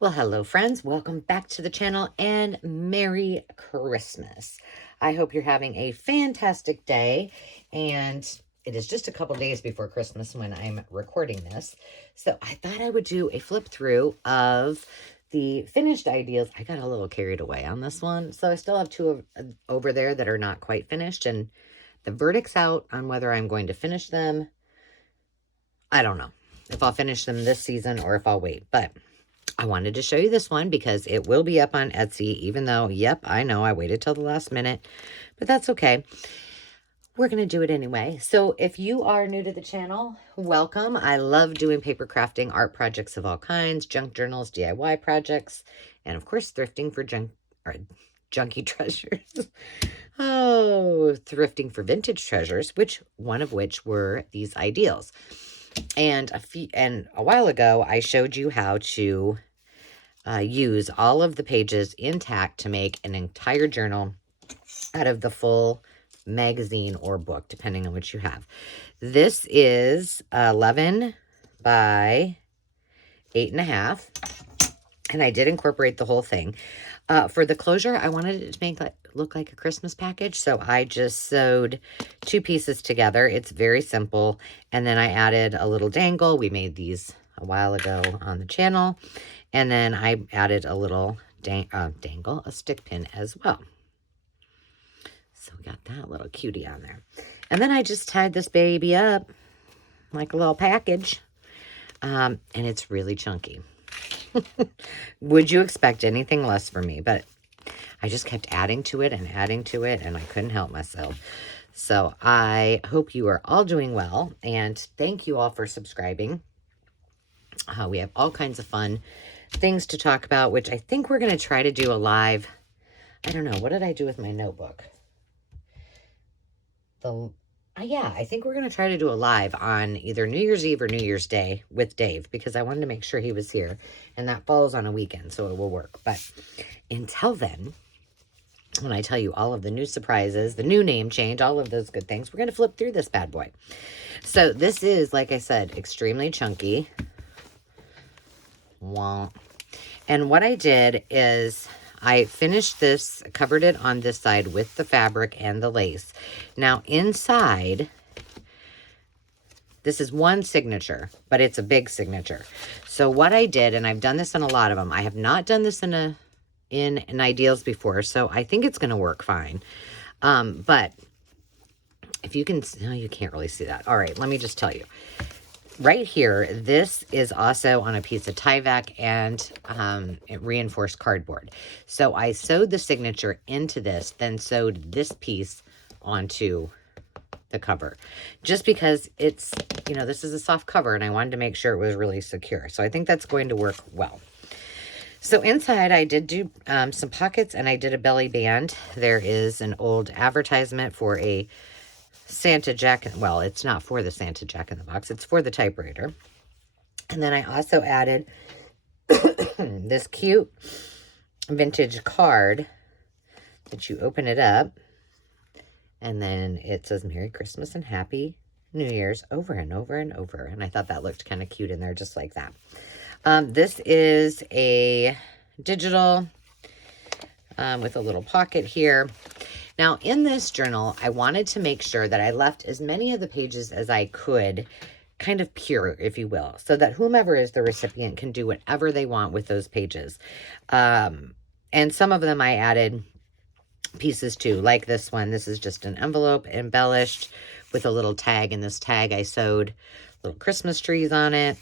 Well, hello friends. Welcome back to the channel and Merry Christmas. I hope you're having a fantastic day, and it is just a couple days before Christmas when I'm recording this. So I thought I would do a flip through of the finished ideals. I got a little carried away on this one. So I still have two over there that are not quite finished, and the verdict's out on whether I'm going to finish them. I don't know if I'll finish them this season or if I'll wait, but I wanted to show you this one because it will be up on Etsy, even though, yep, I know I waited till the last minute, but that's okay. We're going to do it anyway. So if you are new to the channel, welcome. I love doing paper crafting, art projects of all kinds, junk journals, DIY projects, and of course, thrifting for junky treasures. Oh, thrifting for vintage treasures, one of which were these ideals. And a while ago, I showed you how to use all of the pages intact to make an entire journal out of the full magazine or book, depending on what you have. This is 11 by 8.5, and I did incorporate the whole thing. For the closure, I wanted it to look like a Christmas package, so I just sewed two pieces together. It's very simple, and then I added a little dangle. We made these a while ago on the channel, and then I added a little dangle, a stick pin as well. So we got that little cutie on there, and then I just tied this baby up like a little package, and it's really chunky. Would you expect anything less from me? But I just kept adding to it, and I couldn't help myself. So I hope you are all doing well, and thank you all for subscribing. We have all kinds of fun things to talk about, which I think we're going to try to do a live. I don't know. What did I do with my notebook? Yeah, I think we're going to try to do a live on either New Year's Eve or New Year's Day with Dave, because I wanted to make sure he was here, and that falls on a weekend, so it will work. But until then, when I tell you all of the new surprises, the new name change, all of those good things, we're going to flip through this bad boy. So this is, like I said, extremely chunky. Wow. And what I did is I finished this, covered it on this side with the fabric and the lace. Now inside, this is one signature, but it's a big signature. So what I did, and I've done this in a lot of them, I have not done this in an Ideals before, so I think it's going to work fine. But if you can, no, you can't really see that. All right, let me just tell you. Right here, this is also on a piece of Tyvek and reinforced cardboard. So I sewed the signature into this, then sewed this piece onto the cover. Just because it's, this is a soft cover, and I wanted to make sure it was really secure. So I think that's going to work well. So inside, I did do some pockets, and I did a belly band. There is an old advertisement for a Santa Jack. Well, it's not for the Santa Jack in the Box. It's for the typewriter. And then I also added this cute vintage card that you open it up, and then it says Merry Christmas and Happy New Year's over and over and over. And I thought that looked kind of cute in there, just like that. This is a digital with a little pocket here. Now, in this journal, I wanted to make sure that I left as many of the pages as I could kind of pure, if you will, so that whomever is the recipient can do whatever they want with those pages. And some of them I added pieces to, like this one. This is just an envelope embellished with a little tag, and this tag I sewed little Christmas trees on it,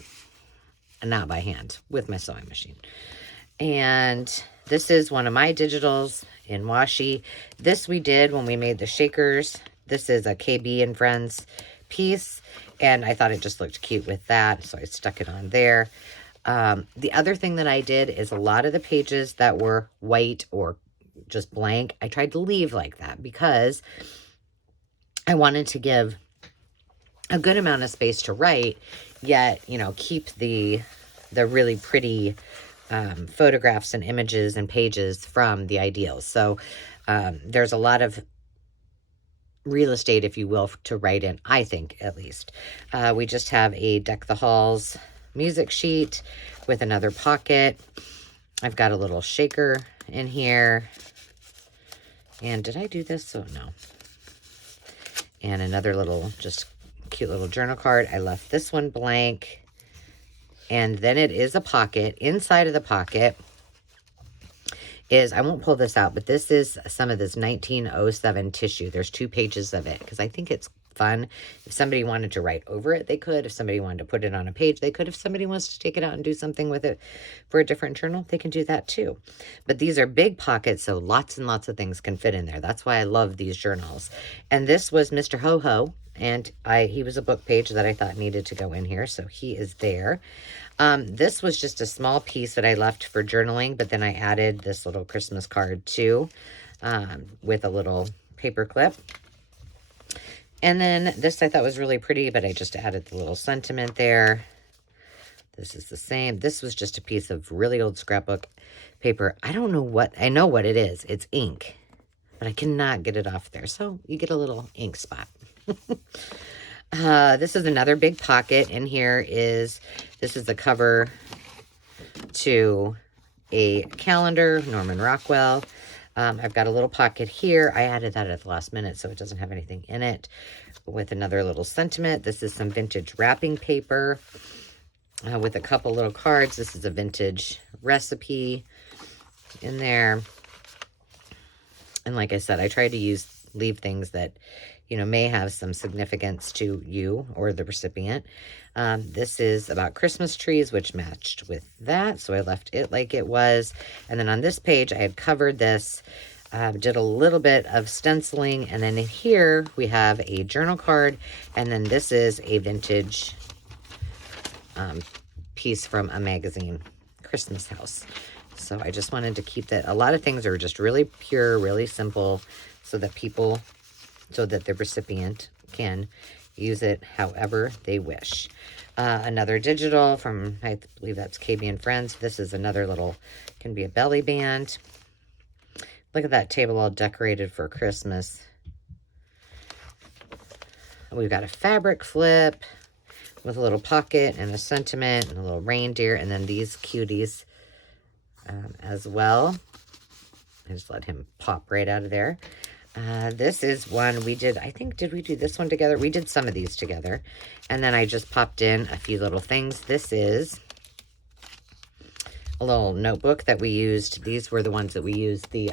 and not by hand, with my sewing machine. And this is one of my digitals in washi. This we did when we made the shakers. This is a KB and Friends piece, and I thought it just looked cute with that, so I stuck it on there. The other thing that I did is a lot of the pages that were white or just blank, I tried to leave like that because I wanted to give a good amount of space to write, yet, keep the really pretty photographs and images and pages from the Ideals. So there's a lot of real estate, if you will, to write in, I think, at least. We just have a Deck the Halls music sheet with another pocket. I've got a little shaker in here. And did I do this? Oh, no. And another little, just cute little journal card. I left this one blank. And then it is a pocket. Inside of the pocket is, I won't pull this out, but this is some of this 1907 tissue. There's 2 pages of it because I think it's fun. If somebody wanted to write over it, they could. If somebody wanted to put it on a page, they could. If somebody wants to take it out and do something with it for a different journal, they can do that too. But these are big pockets, so lots and lots of things can fit in there. That's why I love these journals. And this was Mr. Ho-Ho, and he was a book page that I thought needed to go in here, so he is there. This was just a small piece that I left for journaling, but then I added this little Christmas card too, with a little paper clip. And then this I thought was really pretty, but I just added the little sentiment there. This is the same. This was just a piece of really old scrapbook paper. I don't know what, I know what it is. It's ink, but I cannot get it off there. So you get a little ink spot. This is another big pocket. In here is, this is the cover to a calendar, Norman Rockwell. I've got a little pocket here. I added that at the last minute, so it doesn't have anything in it. With another little sentiment. This is some vintage wrapping paper with a couple little cards. This is a vintage recipe in there. And like I said, I try to leave things that, you know, may have some significance to you or the recipient. This is about Christmas trees, which matched with that, so I left it like it was. And then on this page, I had covered this, did a little bit of stenciling, and then in here, we have a journal card, and then this is a vintage piece from a magazine, Christmas House. So I just wanted to keep that. A lot of things are just really pure, really simple, so that the recipient can use it however they wish. Another digital from, I believe that's KB and Friends. This is another little, can be a belly band. Look at that table all decorated for Christmas. We've got a fabric flip with a little pocket and a sentiment and a little reindeer, and then these cuties as well. I just let him pop right out of there. This is one we did, I think, did we do this one together? We did some of these together. And then I just popped in a few little things. This is a little notebook that we used. These were the ones that we used, the,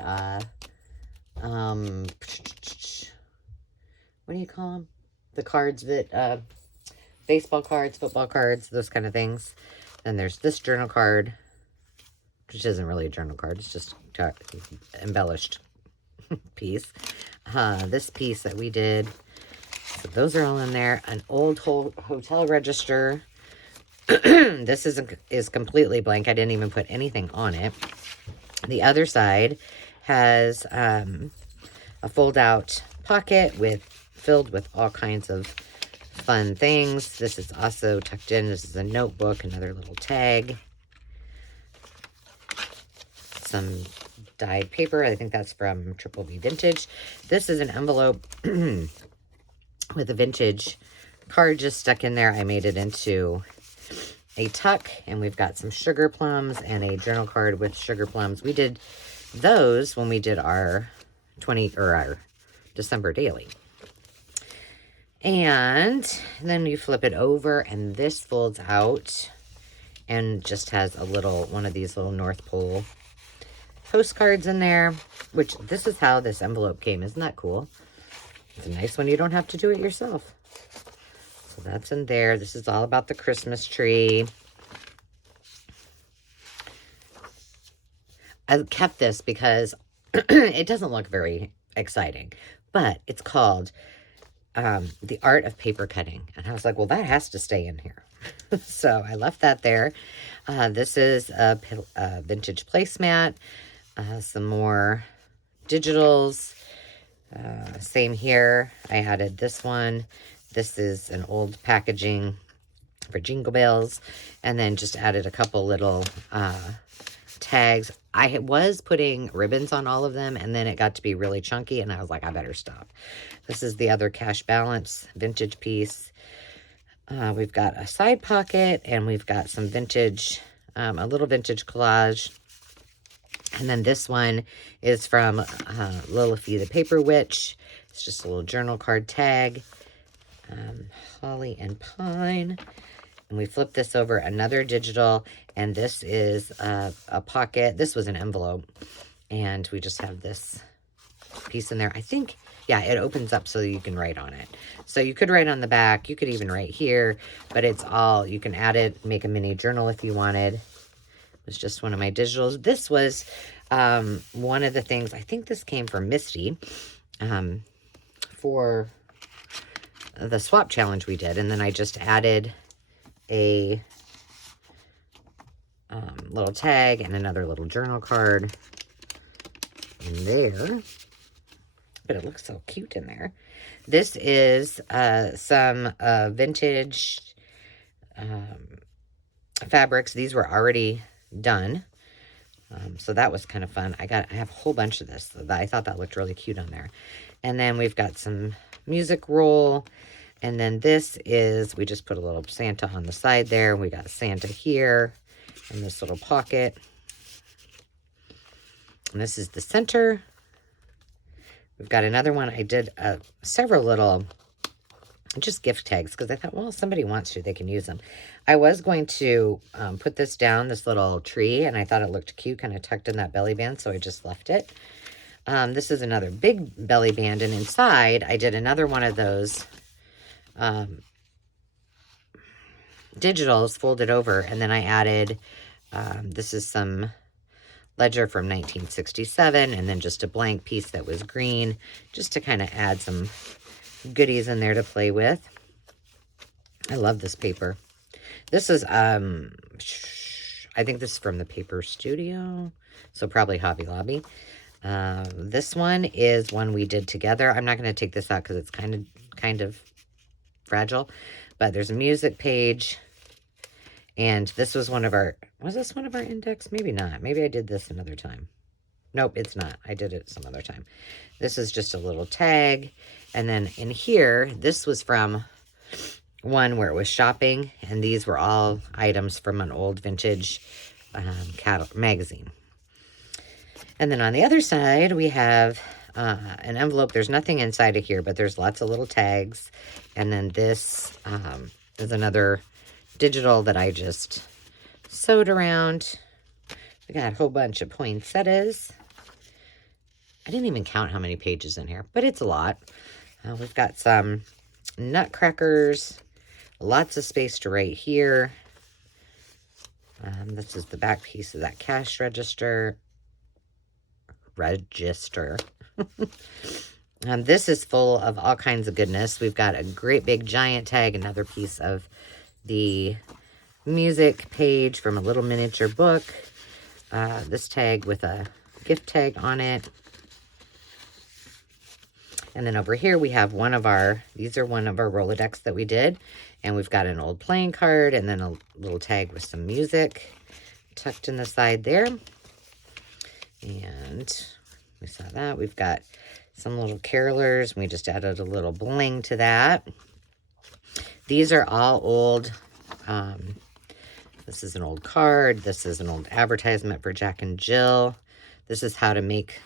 what do you call them? The cards that, baseball cards, football cards, those kind of things. Then there's this journal card, which isn't really a journal card. It's just embellished piece. This piece that we did, so those are all in there. An old hotel register. This is completely blank. I didn't even put anything on it. The other side has a fold-out pocket filled with all kinds of fun things. This is also tucked in. This is a notebook, another little tag. Some dyed paper. I think that's from Triple V Vintage. This is an envelope with a vintage card just stuck in there. I made it into a tuck, and we've got some sugar plums and a journal card with sugar plums. We did those when we did our our December daily. And then you flip it over, and this folds out and just has a little, one of these little North Pole postcards in there, which this is how this envelope came. Isn't that cool? It's a nice one. You don't have to do it yourself. So that's in there. This is all about the Christmas tree. I kept this because it doesn't look very exciting, but it's called The Art of Paper Cutting. And I was like, well, that has to stay in here. So I left that there. This is a vintage placemat. Some more digitals. Same here. I added this one. This is an old packaging for Jingle Bells. And then just added a couple little tags. I was putting ribbons on all of them, and then it got to be really chunky, and I was like, I better stop. This is the other cash balance vintage piece. We've got a side pocket, and we've got some vintage, a little vintage collage And then this one is from Lilify the Paper Witch. It's just a little journal card tag. Holly and Pine. And we flip this over, another digital. And this is a pocket. This was an envelope. And we just have this piece in there. I think, yeah, it opens up so you can write on it. So you could write on the back. You could even write here. But it's all, you can add it, make a mini journal if you wanted. Was just one of my digitals. This was one of the things, I think this came from Misty for the swap challenge we did. And then I just added a little tag and another little journal card in there. But it looks so cute in there. This is some vintage fabrics. These were already done. So that was kind of fun. I have a whole bunch of this. I thought that looked really cute on there. And then we've got some music roll. And then this is, we just put a little Santa on the side there. We got Santa here in this little pocket. And this is the center. We've got another one. I did several little just gift tags because I thought, well, somebody wants to, they can use them. I was going to put this down, this little tree, and I thought it looked cute, kind of tucked in that belly band, so I just left it. This is another big belly band, and inside I did another one of those digitals folded over, and then I added, this is some ledger from 1967, and then just a blank piece that was green, just to kind of add some goodies in there to play with. I love this paper. This is, I think this is from the Paper Studio, so probably Hobby Lobby. This one is one we did together. I'm not going to take this out because it's kind of fragile, but there's a music page, and this was one of our, was this one of our index? Maybe not. Maybe I did this another time. Nope, it's not. I did it some other time. This is just a little tag. And then in here, this was from one where it was shopping, and these were all items from an old vintage magazine. And then on the other side, we have an envelope. There's nothing inside of here, but there's lots of little tags. And then this is another digital that I just sewed around. We got a whole bunch of poinsettias. I didn't even count how many pages in here, but it's a lot. We've got some nutcrackers, lots of space to write here. This is the back piece of that cash register. This is full of all kinds of goodness. We've got a great big giant tag, another piece of the music page from a little miniature book. This tag with a gift tag on it. And then over here we have one of our, these are one of our Rolodex that we did. And we've got an old playing card and then a little tag with some music tucked in the side there. And we saw that. We've got some little carolers. We just added a little bling to that. These are all old. This is an old card. This is an old advertisement for Jack and Jill. This is how to make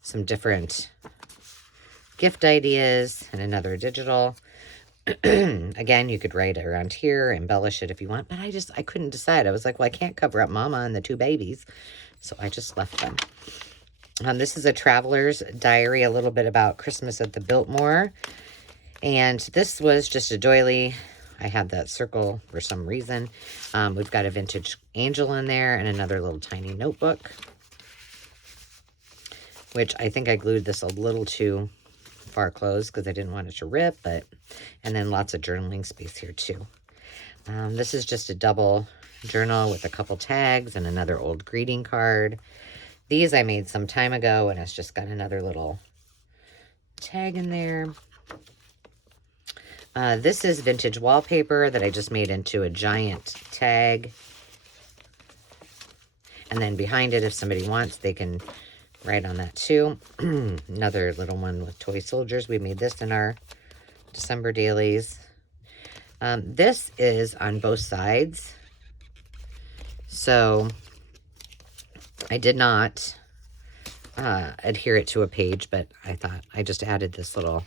some different gift ideas, and another digital. Again, you could write it around here, embellish it if you want, but I couldn't decide. I was like, well, I can't cover up Mama and the two babies, so I just left them. This is a traveler's diary, a little bit about Christmas at the Biltmore, and this was just a doily. I had that circle for some reason. We've got a vintage angel in there and another little tiny notebook, which I think I glued this a little too far closed because I didn't want it to rip, and then lots of journaling space here too. This is just a double journal with a couple tags and another old greeting card. These I made some time ago, and it's just got another little tag in there. This is vintage wallpaper that I just made into a giant tag. And then behind it, if somebody wants, they can write on that too. Another little one with toy soldiers. We made this in our December dailies. This is on both sides. So I did not adhere it to a page, but I thought I just added this little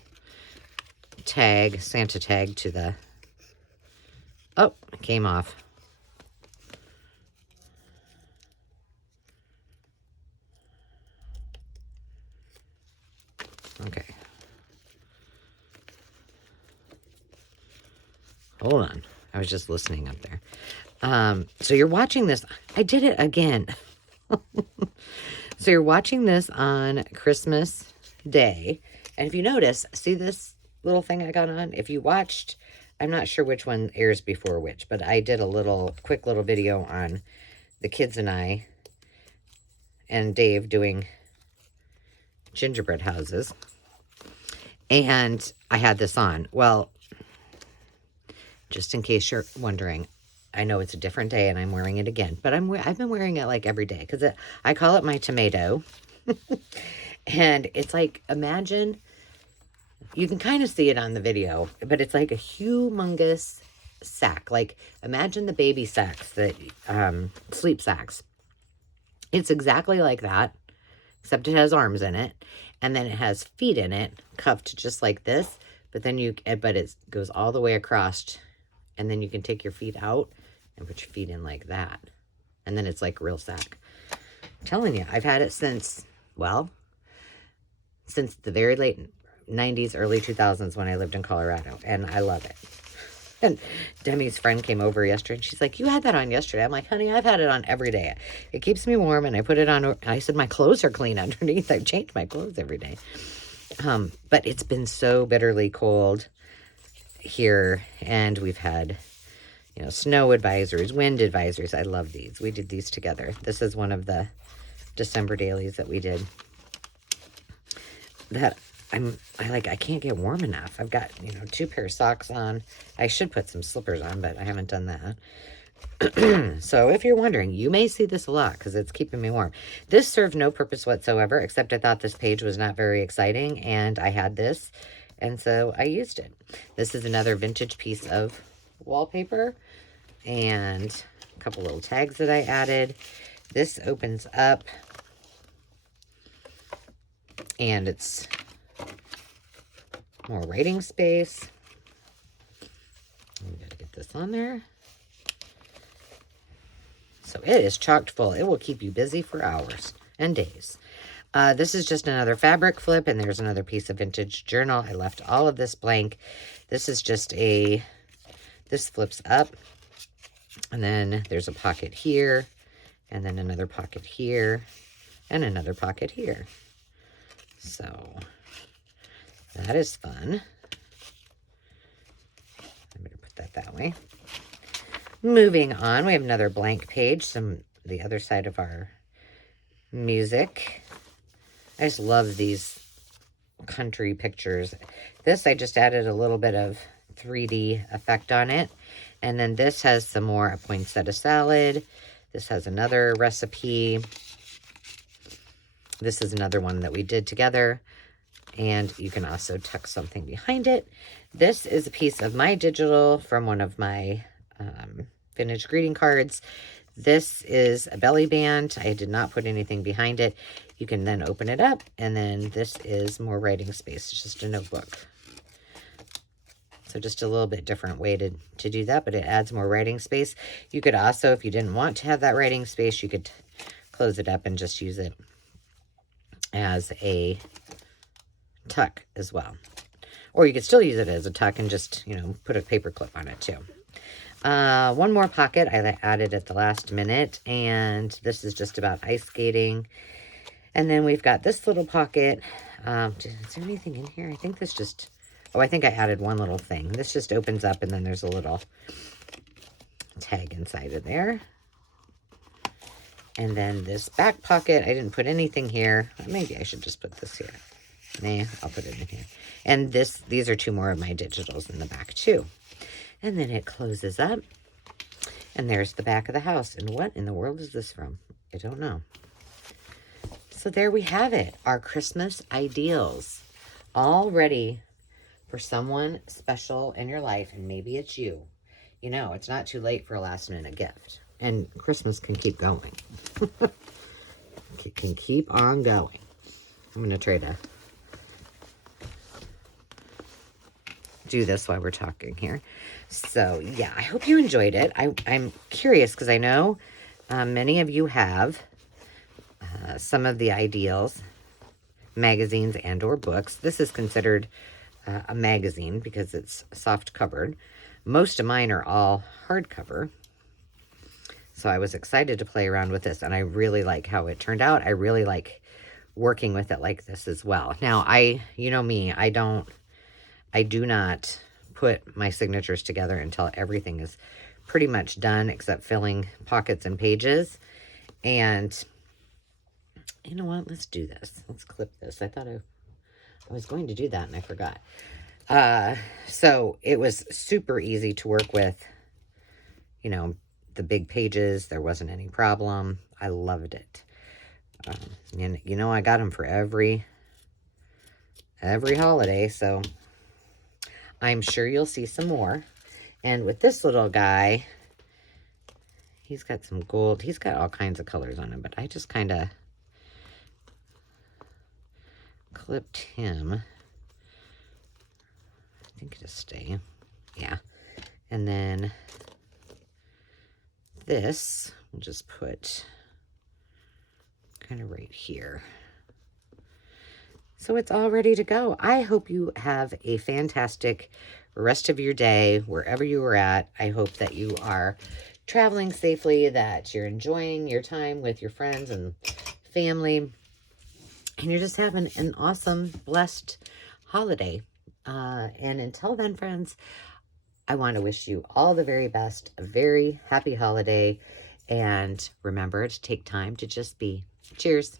tag, Santa tag to the, oh, it came off. Okay. Hold on. I was just listening up there. So you're watching this. I did it again. So you're watching this on Christmas Day. And if you notice, see this little thing I got on? If you watched, I'm not sure which one airs before which, but I did a quick little video on the kids and I and Dave doing gingerbread houses. And I had this on. Well, just in case you're wondering, I know it's a different day and I'm wearing it again, but I've been wearing it like every day because I call it my tomato. And it's like, imagine, you can kind of see it on the video, but it's like a humongous sack. Like, imagine the baby sacks that, sleep sacks. It's exactly like that, except it has arms in it. And then it has feet in it, cuffed just like this. But then but it goes all the way across. And then you can take your feet out and put your feet in like that. And then it's like a real sack. I'm telling you, I've had it since the very late 90s, early 2000s when I lived in Colorado. And I love it. And Demi's friend came over yesterday and she's like, you had that on yesterday. I'm like, honey, I've had it on every day. It keeps me warm and I put it on. I said, my clothes are clean underneath. I've changed my clothes every day. But it's been so bitterly cold here and we've had, snow advisories, wind advisories. I love these. We did these together. This is one of the December dailies that we did that I can't get warm enough. I've got, 2 pair of socks on. I should put some slippers on, but I haven't done that. So if you're wondering, you may see this a lot because it's keeping me warm. This served no purpose whatsoever, except I thought this page was not very exciting and I had this. And so I used it. This is another vintage piece of wallpaper and a couple little tags that I added. This opens up and it's more writing space. We gotta get this on there. So it is chocked full. It will keep you busy for hours and days. This is just another fabric flip, and there's another piece of vintage journal. I left all of this blank. This is just this flips up, and then there's a pocket here, and then another pocket here, and another pocket here. So that is fun. I better put that way. Moving on, we have another blank page, the other side of our music. I just love these country pictures. This, I just added a little bit of 3D effect on it. And then this has some more, a poinsettia salad. This has another recipe. This is another one that we did together. And you can also tuck something behind it. This is a piece of my digital from one of my vintage greeting cards. This is a belly band. I did not put anything behind it. You can then open it up, and then this is more writing space. It's just a notebook. So just a little bit different way to do that, but it adds more writing space. You could also, if you didn't want to have that writing space, you could close it up and just use it as a tuck as well. Or you could still use it as a tuck and just, put a paper clip on it too. One more pocket I added at the last minute, and this is just about ice skating. And then we've got this little pocket. Is there anything in here? I think this just, I think I added one little thing. This just opens up and then there's a little tag inside of there. And then this back pocket, I didn't put anything here. Maybe I should just put this here. Nah, I'll put it in here. And these are 2 more of my digitals in the back too. And then it closes up. And there's the back of the house. And what in the world is this from? I don't know. So there we have it. Our Christmas ideals. All ready for someone special in your life. And maybe it's you. It's not too late for a last minute gift. And Christmas can keep going. can keep on going. I'm going to try to do this while we're talking here. So, yeah, I hope you enjoyed it. I'm curious because I know many of you have some of the Ideals magazines and or books. This is considered a magazine because it's soft covered. Most of mine are all hardcover. So I was excited to play around with this, and I really like how it turned out. I really like working with it like this as well. Now, you know me, I do not put my signatures together until everything is pretty much done except filling pockets and pages. And you know what? Let's do this. Let's clip this. I thought I was going to do that and I forgot. So it was super easy to work with, you know, the big pages. There wasn't any problem. I loved it. And you know, I got them for every holiday, so I'm sure you'll see some more. And with this little guy, he's got some gold. He's got all kinds of colors on him, but I just kind of clipped him. I think it'll stay. Yeah. And then this, we'll just put kind of right here. So it's all ready to go. I hope you have a fantastic rest of your day, wherever you are at. I hope that you are traveling safely, that you're enjoying your time with your friends and family, and you're just having an awesome, blessed holiday. And until then, friends, I want to wish you all the very best, a very happy holiday, and remember to take time to just be. Cheers.